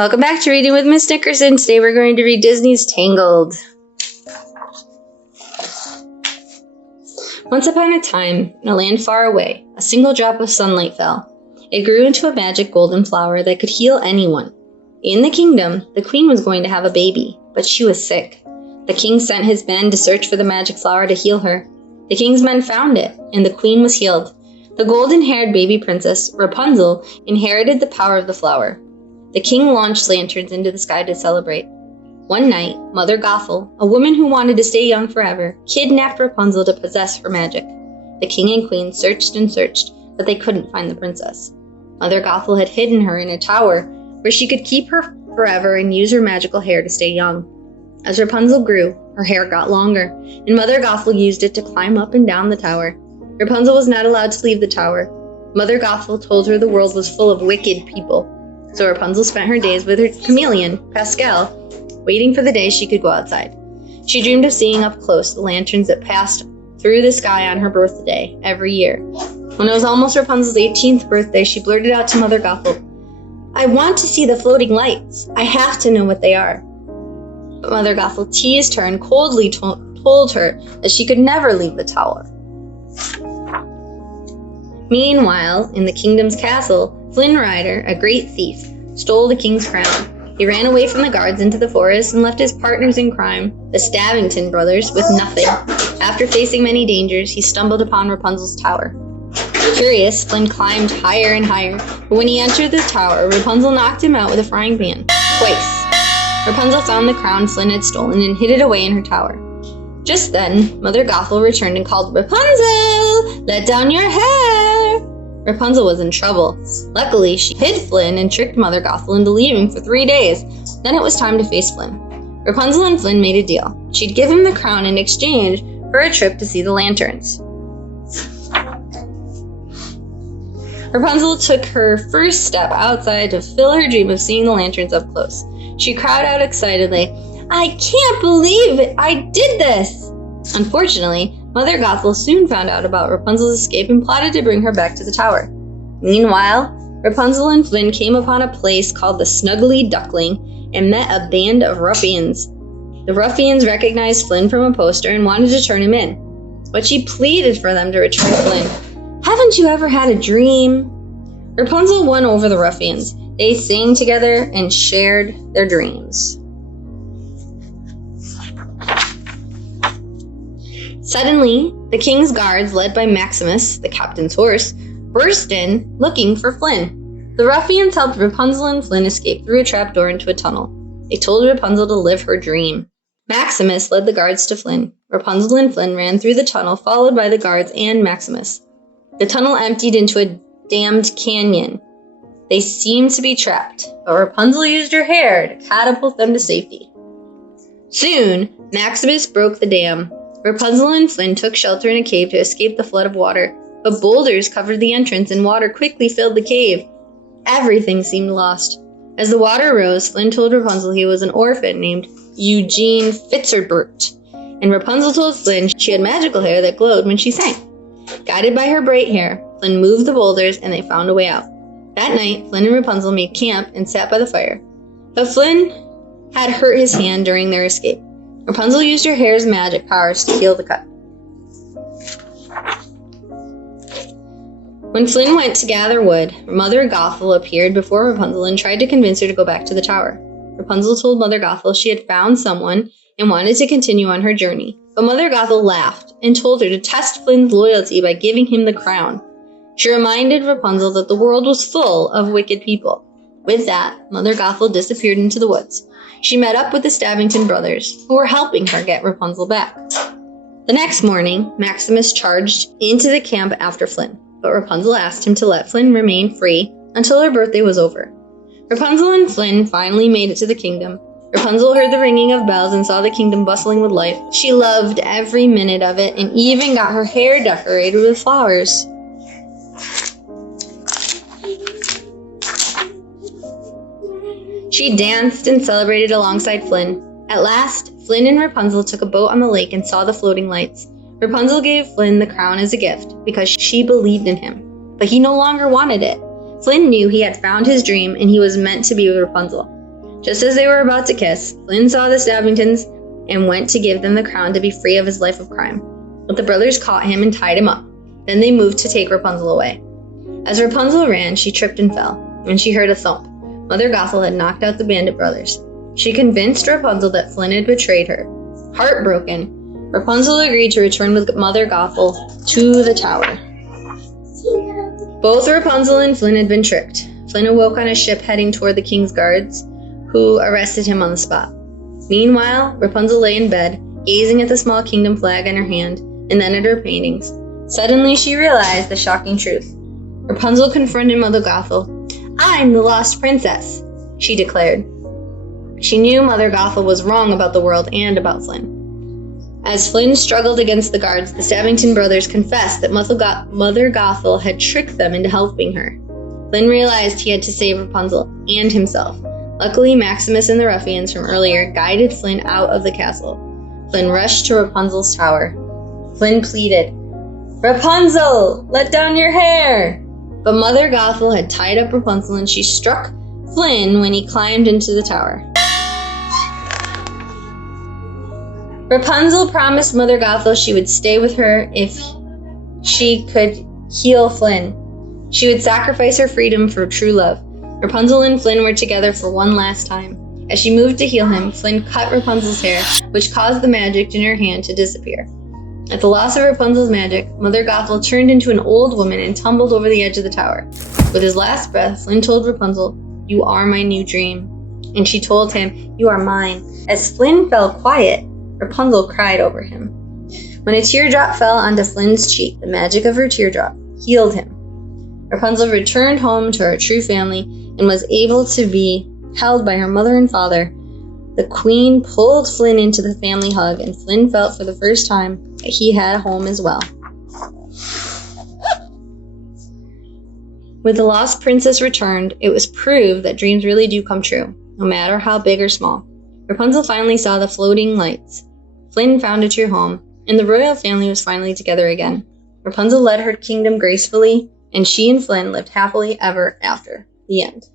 Welcome back to Reading with Miss Nickerson. Today we're going to read Disney's Tangled. Once upon a time, in a land far away, a single drop of sunlight fell. It grew into a magic golden flower that could heal anyone. In the kingdom, the queen was going to have a baby, but she was sick. The king sent his men to search for the magic flower to heal her. The king's men found it, and the queen was healed. The golden-haired baby princess, Rapunzel, inherited the power of the flower. The king launched lanterns into the sky to celebrate. One night, Mother Gothel, a woman who wanted to stay young forever, kidnapped Rapunzel to possess her magic. The king and queen searched and searched, but they couldn't find the princess. Mother Gothel had hidden her in a tower where she could keep her forever and use her magical hair to stay young. As Rapunzel grew, her hair got longer, and Mother Gothel used it to climb up and down the tower. Rapunzel was not allowed to leave the tower. Mother Gothel told her the world was full of wicked people. So Rapunzel spent her days with her chameleon, Pascal, waiting for the day she could go outside. She dreamed of seeing up close the lanterns that passed through the sky on her birthday every year. When it was almost Rapunzel's 18th birthday, she blurted out to Mother Gothel, "I want to see the floating lights. I have to know what they are." But Mother Gothel teased her and coldly told her that she could never leave the tower. Meanwhile, in the kingdom's castle, Flynn Rider, a great thief, stole the king's crown. He ran away from the guards into the forest and left his partners in crime, the Stabbington brothers, with nothing. After facing many dangers, he stumbled upon Rapunzel's tower. Curious, Flynn climbed higher and higher, but when he entered the tower, Rapunzel knocked him out with a frying pan. Twice. Rapunzel found the crown Flynn had stolen and hid it away in her tower. Just then, Mother Gothel returned and called, "Rapunzel, let down your hair!" Rapunzel was in trouble. Luckily, she hid Flynn and tricked Mother Gothel into leaving for 3 days. Then it was time to face Flynn. Rapunzel and Flynn made a deal. She'd give him the crown in exchange for a trip to see the lanterns. Rapunzel took her first step outside to fulfill her dream of seeing the lanterns up close. She cried out excitedly, "I can't believe it! I did this!" Unfortunately, Mother Gothel soon found out about Rapunzel's escape and plotted to bring her back to the tower. Meanwhile, Rapunzel and Flynn came upon a place called the Snuggly Duckling and met a band of ruffians. The ruffians recognized Flynn from a poster and wanted to turn him in, but she pleaded for them to return Flynn. "Haven't you ever had a dream?" Rapunzel won over the ruffians. They sang together and shared their dreams. Suddenly, the king's guards, led by Maximus, the captain's horse, burst in, looking for Flynn. The ruffians helped Rapunzel and Flynn escape through a trapdoor into a tunnel. They told Rapunzel to live her dream. Maximus led the guards to Flynn. Rapunzel and Flynn ran through the tunnel, followed by the guards and Maximus. The tunnel emptied into a dammed canyon. They seemed to be trapped, but Rapunzel used her hair to catapult them to safety. Soon, Maximus broke the dam. Rapunzel and Flynn took shelter in a cave to escape the flood of water, but boulders covered the entrance and water quickly filled the cave. Everything seemed lost. As the water rose, Flynn told Rapunzel he was an orphan named Eugene Fitzerbert, and Rapunzel told Flynn she had magical hair that glowed when she sang. Guided by her bright hair, Flynn moved the boulders and they found a way out. That night, Flynn and Rapunzel made camp and sat by the fire. But Flynn had hurt his hand during their escape. Rapunzel used her hair's magic powers to heal the cut. When Flynn went to gather wood, Mother Gothel appeared before Rapunzel and tried to convince her to go back to the tower. Rapunzel told Mother Gothel she had found someone and wanted to continue on her journey. But Mother Gothel laughed and told her to test Flynn's loyalty by giving him the crown. She reminded Rapunzel that the world was full of wicked people. With that, Mother Gothel disappeared into the woods. She met up with the Stabbington brothers, who were helping her get Rapunzel back. The next morning, Maximus charged into the camp after Flynn, but Rapunzel asked him to let Flynn remain free until her birthday was over. Rapunzel and Flynn finally made it to the kingdom. Rapunzel heard the ringing of bells and saw the kingdom bustling with life. She loved every minute of it and even got her hair decorated with flowers. She danced and celebrated alongside Flynn. At last, Flynn and Rapunzel took a boat on the lake and saw the floating lights. Rapunzel gave Flynn the crown as a gift because she believed in him, but he no longer wanted it. Flynn knew he had found his dream and he was meant to be with Rapunzel. Just as they were about to kiss, Flynn saw the Stabbingtons and went to give them the crown to be free of his life of crime. But the brothers caught him and tied him up. Then they moved to take Rapunzel away. As Rapunzel ran, she tripped and fell. When she heard a thump, Mother Gothel had knocked out the bandit brothers. She convinced Rapunzel that Flynn had betrayed her. Heartbroken, Rapunzel agreed to return with Mother Gothel to the tower. Both Rapunzel and Flynn had been tricked. Flynn awoke on a ship heading toward the king's guards, who arrested him on the spot. Meanwhile, Rapunzel lay in bed, gazing at the small kingdom flag in her hand, and then at her paintings. Suddenly, she realized the shocking truth. Rapunzel confronted Mother Gothel. "I'm the lost princess," she declared. She knew Mother Gothel was wrong about the world and about Flynn. As Flynn struggled against the guards, the Stabbington brothers confessed that Mother Gothel had tricked them into helping her. Flynn realized he had to save Rapunzel and himself. Luckily, Maximus and the ruffians from earlier guided Flynn out of the castle. Flynn rushed to Rapunzel's tower. Flynn pleaded, "Rapunzel, let down your hair!" But Mother Gothel had tied up Rapunzel and she struck Flynn when he climbed into the tower. Rapunzel promised Mother Gothel she would stay with her if she could heal Flynn. She would sacrifice her freedom for true love. Rapunzel and Flynn were together for one last time. As she moved to heal him, Flynn cut Rapunzel's hair, which caused the magic in her hand to disappear. At the loss of Rapunzel's magic, Mother Gothel turned into an old woman and tumbled over the edge of the tower. With his last breath, Flynn told Rapunzel, "You are my new dream." And she told him, "You are mine." As Flynn fell quiet, Rapunzel cried over him. When a teardrop fell onto Flynn's cheek, the magic of her teardrop healed him. Rapunzel returned home to her true family and was able to be held by her mother and father. The queen pulled Flynn into the family hug, and Flynn felt for the first time that he had a home as well. With the lost princess returned, it was proved that dreams really do come true, no matter how big or small. Rapunzel finally saw the floating lights. Flynn found a true home, and the royal family was finally together again. Rapunzel led her kingdom gracefully, and she and Flynn lived happily ever after. The end.